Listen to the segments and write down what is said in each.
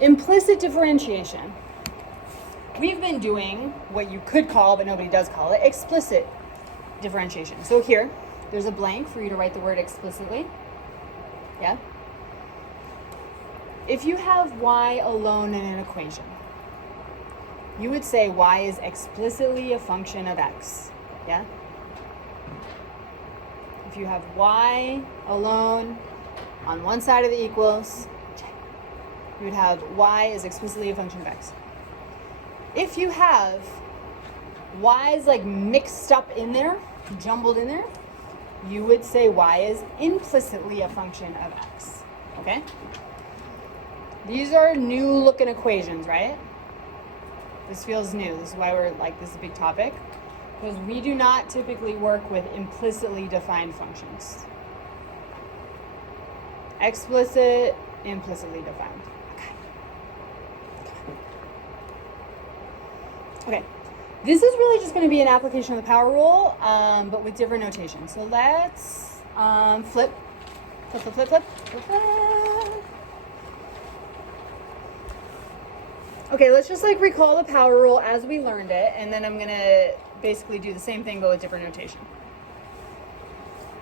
Implicit differentiation. We've been doing what you could call, but nobody does call it, explicit differentiation. So here, there's a blank for you to write the word explicitly. Yeah? If you have y alone in an equation, you would say y is explicitly a function of x. Yeah? If you have y alone on one side of the equals, you would have y is explicitly a function of x. If you have y's like mixed up in there, jumbled in there, you would say y is implicitly a function of x. Okay? These are new looking equations, right? This feels new. This is why we're like, this is a big topic. Because we do not typically work with implicitly defined functions. Explicit, implicitly defined. Okay. This is really just going to be an application of the power rule, but with different notation. So let's flip. Okay, let's just like recall the power rule as we learned it, and then I'm going to basically do the same thing but with different notation.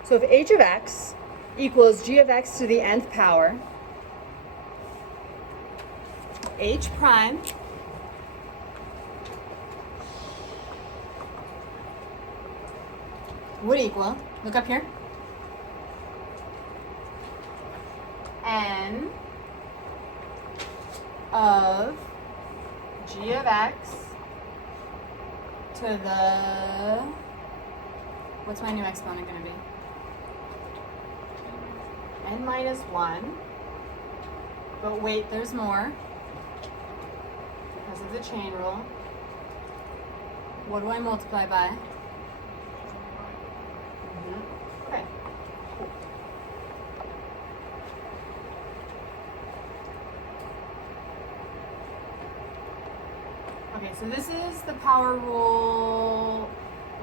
So if h of x equals g of x to the nth power, h prime would equal, look up here, n of g of x to the, what's my new exponent going to be? N minus 1. But wait, there's more. Because of the chain rule. What do I multiply by? Okay. Cool. Okay, so this is the power rule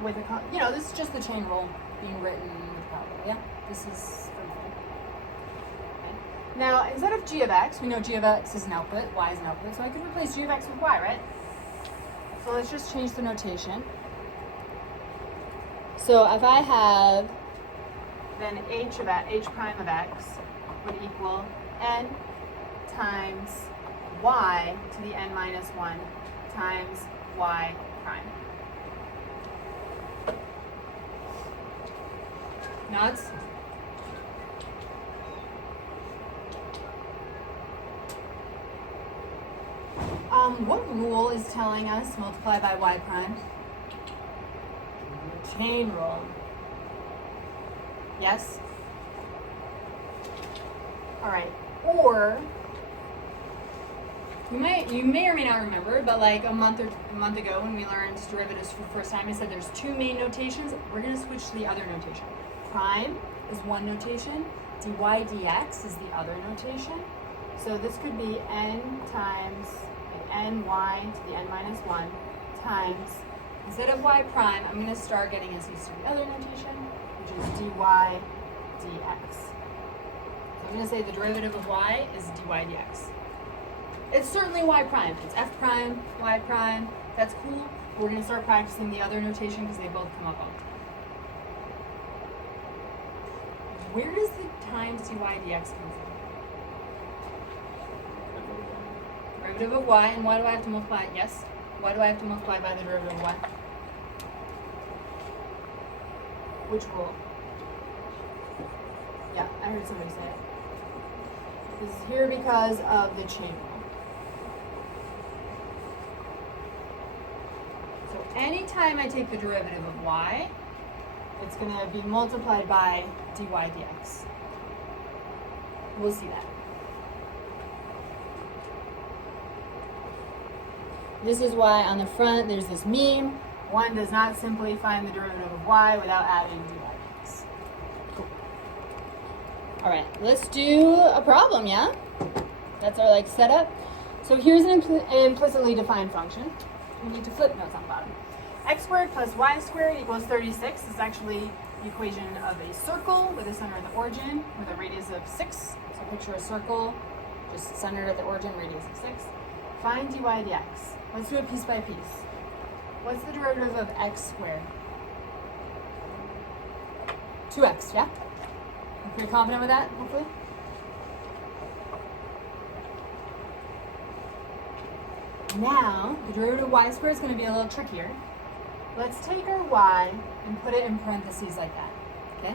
with a, this is just the chain rule being written with power rule, yeah? This is for okay. Now, instead of g of x, we know g of x is an output, y is an output, so I could replace g of x with y, right? So let's just change the notation. So if I have, then h prime of x would equal n times y to the n minus 1 times y prime. Nods? What rule is telling us multiply by y prime? Chain rule. Yes? All right. Or you may or may not remember, but like a month ago when we learned derivatives for the first time, I said there's two main notations. We're going to switch to the other notation. Prime is one notation. Dy dx is the other notation. So this could be n times ny to the n minus 1 times, instead of y prime, I'm going to start getting us used to the other notation, which is dy dx. So I'm going to say the derivative of y is dy dx. It's certainly y prime. It's f prime, y prime. That's cool. We're going to start practicing the other notation because they both come up all the time. Where does the times dy dx come from? Derivative of y, and why do I have to multiply it? Yes? Why do I have to multiply by the derivative of y? Which rule? Yeah, I heard somebody say it. This is here because of the chain rule. So anytime I take the derivative of y, it's going to be multiplied by dy dx. We'll see that. This is why on the front there's this meme. One does not simply find the derivative of y without adding dy dx. Cool. All right, let's do a problem, yeah? That's our setup. So here's an implicitly defined function. We need to flip notes on the bottom. X squared plus y squared equals 36. This is actually the equation of a circle with a center at the origin with a radius of 6. So picture a circle just centered at the origin, radius of 6. Find dy dx. Let's do it piece by piece. What's the derivative of x squared? 2x, yeah? You pretty confident with that, hopefully? Now, the derivative of y squared is going to be a little trickier. Let's take our y and put it in parentheses like that, okay?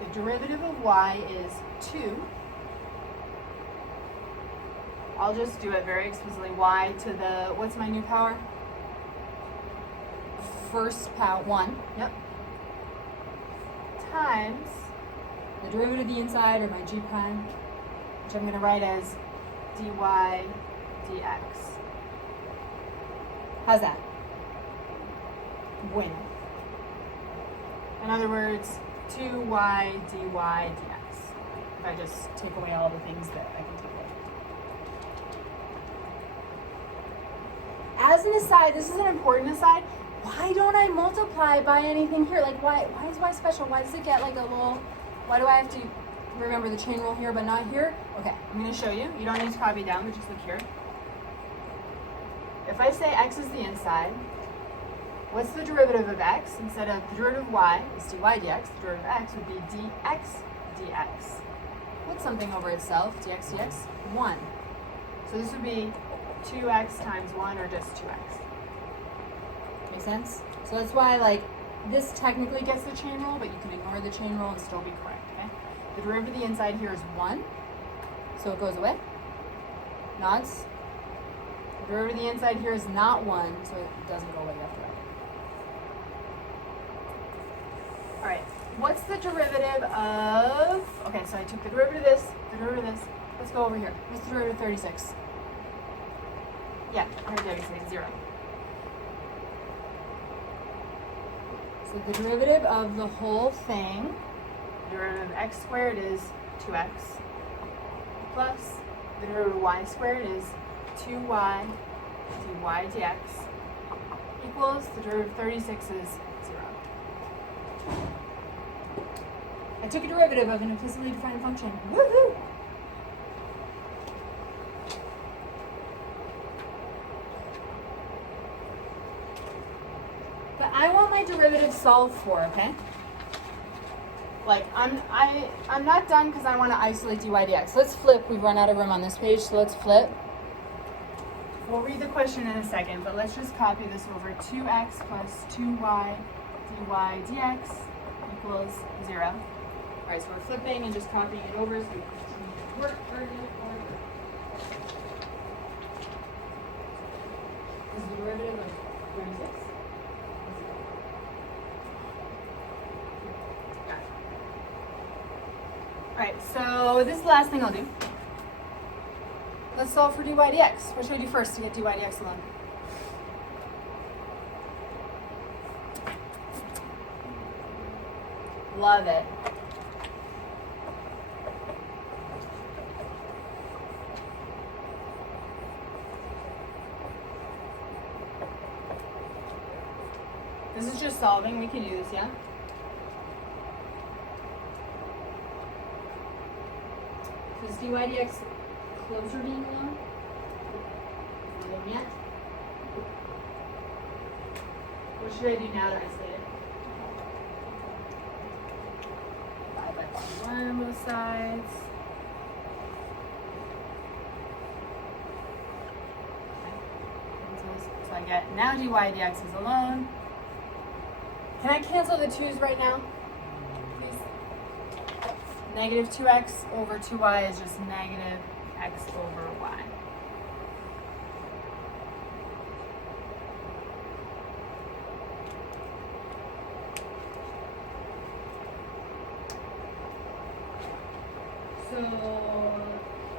The derivative of y is 2. I'll just do it very explicitly. Y to the, what's my new power? First power, 1, yep. Times the derivative of the inside, or my g prime, which I'm going to write as dy dx. How's that? Win. In other words, 2y dy dx. If I just take away all the things that I can take away. As an aside, this is an important aside. Why don't I multiply by anything here? Like, why is y special? Why does it get like a little, why do I have to remember the chain rule here but not here? Okay, I'm going to show you. You don't need to copy down, but just look here. If I say x is the inside, what's the derivative of x? Instead of the derivative of y is dy dx, the derivative of x would be dx dx. Put something over itself, dx dx, 1. So this would be 2x times 1, or just 2x. Make sense? So that's why, like, this technically gets the chain rule, but you can ignore the chain rule and still be correct, okay? The derivative of the inside here is 1, so it goes away. Nods. The derivative of the inside here is not 1, so it doesn't go away. You have to write it. All right, what's the derivative of, okay, so I took the derivative of this, the derivative of this. Let's go over here. What's the derivative of 36? Yeah, right there, you say 0. So the derivative of the whole thing, the derivative of x squared is 2x, plus the derivative of y squared is 2y dy dx, equals the derivative of 36 is 0. I took a derivative of an implicitly defined function. Woohoo! But I want my derivative solved for, okay? Like, I'm not done because I want to isolate dy dx. Let's flip. We've run out of room on this page, so let's flip. We'll read the question in a second, but let's just copy this over. 2x plus 2y dy dx equals 0. All right, so we're flipping and just copying it over so we can continue to work further. This is the derivative of 36. All right, so this is the last thing I'll do. Let's solve for dy dx. What should I do first to get dy dx alone? Love it. This is just solving. We can do this, yeah? So is dy dx closer to being alone? Not alone yet. What should I do now to isolate it? Divide by 1 on both sides. Okay. So I get now dy dx is alone. Can I cancel the 2's right now? Please. Negative 2x over 2y is just negative x over y. So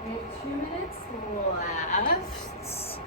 we have 2 minutes left.